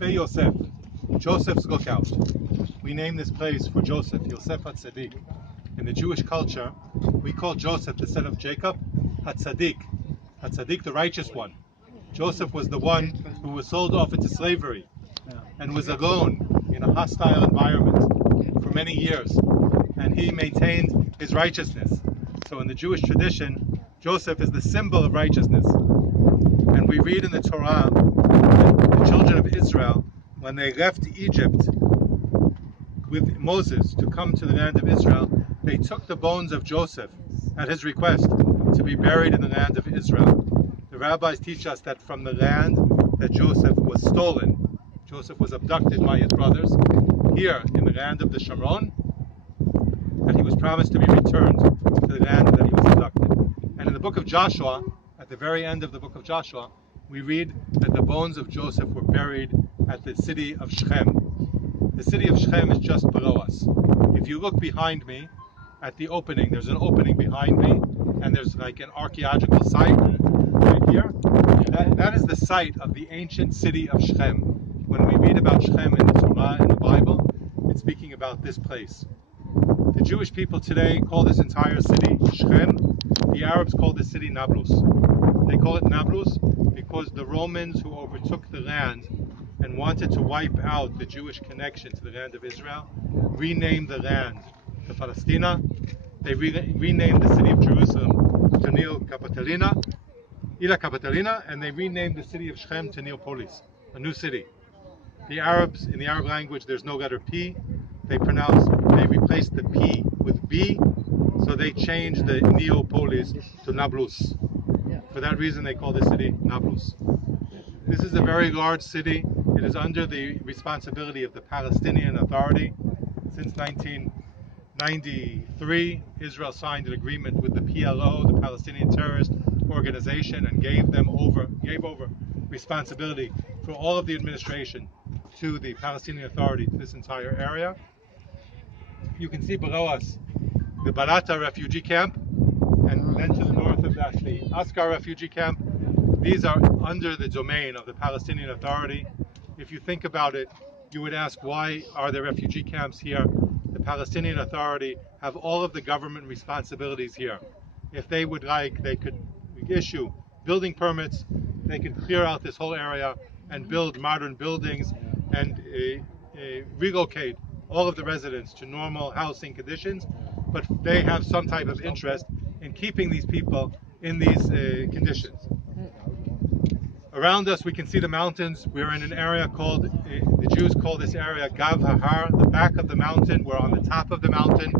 Kfei Yosef, Joseph's Lookout. We name this place for Joseph, Yosef HaTzadik. In the Jewish culture, we call Joseph, the son of Jacob, HaTzadik. HaTzadik, the righteous one. Joseph was the one who was sold off into slavery and was alone in a hostile environment for many years. And he maintained his righteousness. So in the Jewish tradition, Joseph is the symbol of righteousness. And we read in the Torah that the children of Israel, when they left Egypt with Moses to come to the land of Israel, they took the bones of Joseph at his request to be buried in the land of Israel. The rabbis teach us that from the land that Joseph was stolen, Joseph was abducted by his brothers, here in the land of the Shomron, that he was promised to be returned to the land that he was abducted. And in the book of Joshua, at the very end of the book of Joshua, we read that the bones of Joseph were buried at the city of Shechem. The city of Shechem is just below us. If you look behind me at the opening, there's an opening behind me, and there's like an archaeological site right here. That is the site of the ancient city of Shechem. When we read about Shechem in the Torah, in the Bible, it's speaking about this place. The Jewish people today call this entire city Shechem. The Arabs call this city Nablus. They call it Nablus because the Romans who overtook the land and wanted to wipe out the Jewish connection to the land of Israel renamed the land to Palestina. They renamed the city of Jerusalem to Ila Capitolina, and they renamed the city of Shechem to Neapolis, a new city. The Arabs, in the Arab language, there's no letter P. They replaced the P with B, so they changed the Neapolis to Nablus. For that reason, they call this city Nablus. This is a very large city. It is under the responsibility of the Palestinian Authority. Since 1993, Israel signed an agreement with the PLO, the Palestinian terrorist organization, and gave over responsibility for all of the administration to the Palestinian Authority, to this entire area. You can see below us the Balata refugee camp, and then to the north of that, the Askar refugee camp. These are under the domain of the Palestinian Authority. If you think about it, you would ask, why are there refugee camps here? The Palestinian Authority have all of the government responsibilities here. If they would like, they could issue building permits, they could clear out this whole area and build modern buildings and relocate all of the residents to normal housing conditions, but they have some type of interest in keeping these people in these conditions. Around us we can see the mountains. We're in an area called, the Jews call this area Gav Hahar, the back of the mountain. We're on the top of the mountain.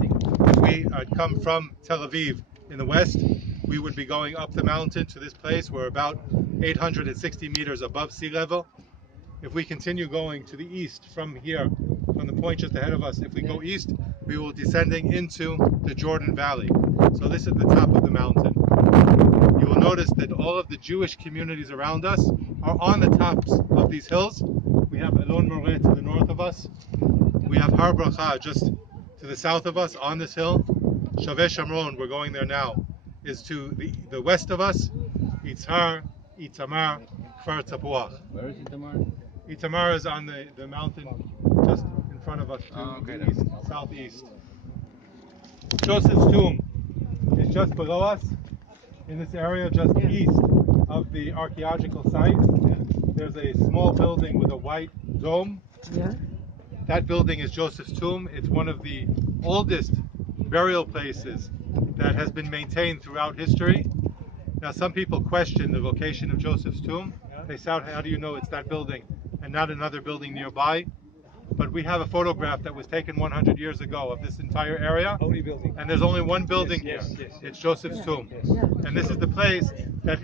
If we had come from Tel Aviv in the west, we would be going up the mountain to this place. We're about 860 meters above sea level. If we continue going to the east from here, from the point just ahead of us, if we go east, we will be descending into the Jordan Valley. So this is the top of the mountain. You will notice that all of the Jewish communities around us are on the tops of these hills. We have Elon Moreh to the north of us. We have Har Bracha just to the south of us on this hill. Shaveh Shamron, we're going there now, is to the west of us. Yitzhar, Itamar, Kfar Tapuach. Where is Itamar? Itamar is on the mountain just in front of us to the east, southeast. Joseph's tomb is just below us in this area, just east of the archaeological site. There's a small building with a white dome. Yeah. That building is Joseph's tomb. It's one of the oldest burial places that has been maintained throughout history. Now, some people question the location of Joseph's tomb. They say, how do you know it's that building and not another building nearby? But we have a photograph that was taken 100 years ago of this entire area. Only building. And there's only one building here. Yes. It's Joseph's tomb. And this is the place that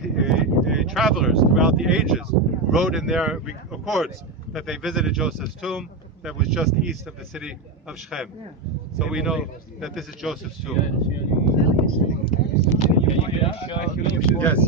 travelers throughout the ages wrote in their records that they visited Joseph's tomb that was just east of the city of Shechem. So we know that this is Joseph's tomb. Yes.